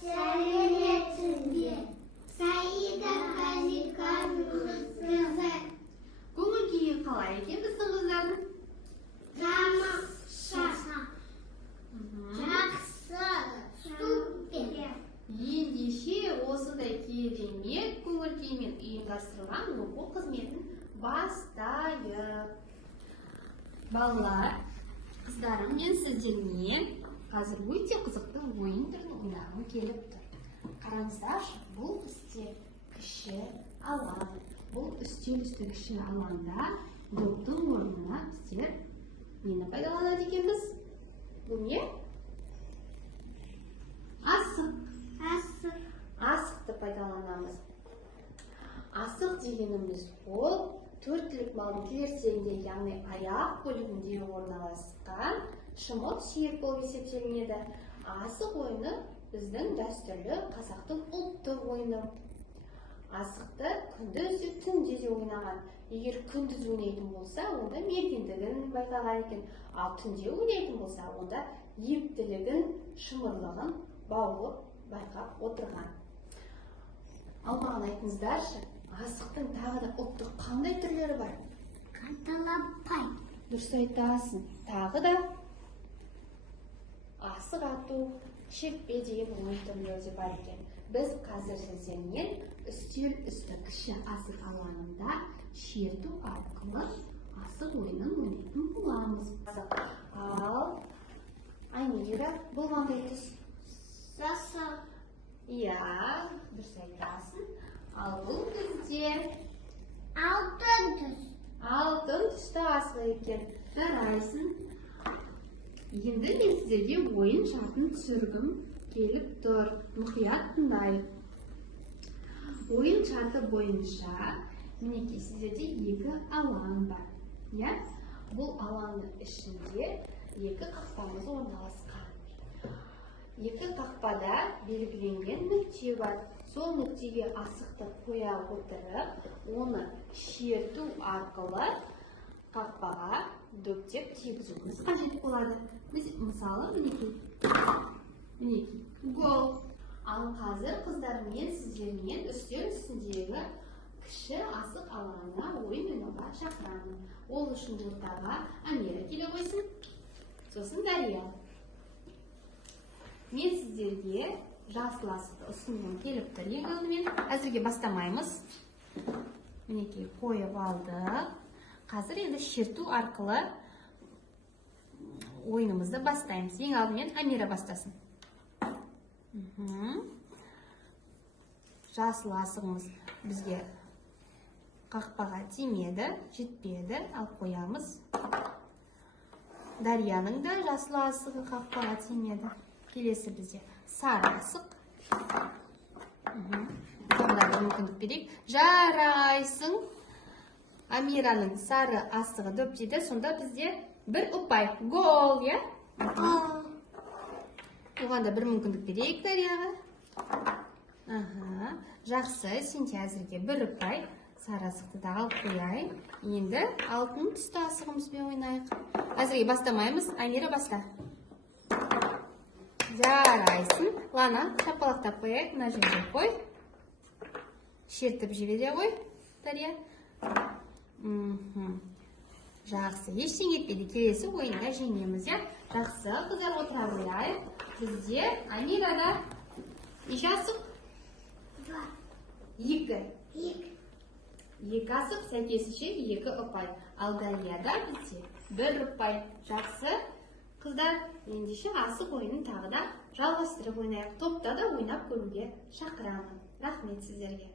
сәлеметсіңдер. Саида Қаликанның қызы. Көңіл күйі қалай екен біздің қыздардың? Жақсы. Супер. Ендеше осындай керемет көңіл күймен ұйымдастырылған оқу қызметін бастайық. Балалар, қыздарым, мен сіздермен қазір өте қызықты ойын түрін ойнағым келіп тұр. Қараңыздаршы, бұл үстел кіші алаң. Бұл үстел үсті кіші алаңда доптың орнына біздер нені пайдаланады екенбіз? Бұл не? Асықты пайдаланамыз. Асық дегеніміз ол төрттілік малдың терісінде, яғни аяқ бөлігінде орналасқан шымыр сүйек болып есептелінеді. Асық ойыны біздің дәстүрлі қазақтың ұлттық ойыны. Асықты күндіз түнде де ойнаған. Егер күндіз ойнайтын болса, онда мергендігін байқаған екен. Ал түнде ойнайтын болса, онда ептілігін, шымырлығын баулып байқап отырған. Ал маған айтыңыздаршы, асықтың тағы да ұлттық қандай түрлері бар? Қанталапай. Дұрыс айтасың. Тағы да асық ату, шертпе деген ойын түрлері де бар екен. Біз қазір сіздермен үстел үсті кіші асық алаңында шерту арқылы асық ойынын ойнайтын боламыз. Ал Айнира, бұл қандай түс? Жасыл. Иә, дұрыс айтасың. Ал бұл бізде Алтын түс. алтын түсті асық екен. Жарайсың. Енді мен сіздерге ойын шартын түсіргім келіп тұр. Мұқият тыңдайық. Ойын шарты бойынша мінекей сіздерде екі алаң бар. Иә? Бұл алаңның ішінде екі қақпамыз орналасқан. Екі қақпада белгіленген нүкте бар. Сол нүктеге асықты қоя отырып, оны шерту арқылы қақпаға дөптеп тигізуіміз қажет болады. Мысалы, мінекей, гол. Ал қазір қыздар, мен сіздермен үстел үстіндегі кіші асық алаңына ойын ойнауға шақырамын. Ол үшін ортаға Амира келе қойсын, сосын Дария. Мен сіздерге жасыл асықты ұсынғым келіп тұр. Ең алдымен әзірге бастамаймыз. Мінекей қойып алдық. Қазір енді шерту арқылы ойынымызды бастаймыз. Ең алдымен Амира бастасын. Жасыл асығымыз бізге қақпаға тимеді, жетпеді, ал қоямыз. Дарияның да жасыл асығы қақпаға тимеді. Келесі бізде сары асық. Сонда бір мүмкіндік берейік. Жарайсың. Амираның сары асығы дөптейді. Сонда бізде бір ұпай. Гол, иә? Оған да бір мүмкіндік берейік Дарияға. Жақсы, сенде әзірге бір ұпай. Сары асықты да алып қояйын. Енді алтын түсті асығымызбен ойнайық. Әзірге бастамаймыз. Амира баста. Жарайсың. Лана, шапалақтап қояйық. Мына жерге қой. Шертіп жібере қой, Дария. Жақсы, ештеңе етпеді. Келесі ойында жеңеміз, иә? Жақсы, қыздар, отыра қояйық. Бізде Амирада неше асық? Екі. Екі асық, сәйкесінше екі ұпай. Ал Дарияда бізде бір ұпай. Жақсы. Қыздар, ендеше асық ойынын тағы да жалғастырып ойнайық. Топта да ойнап көруге шақырамын. Рахмет сіздерге.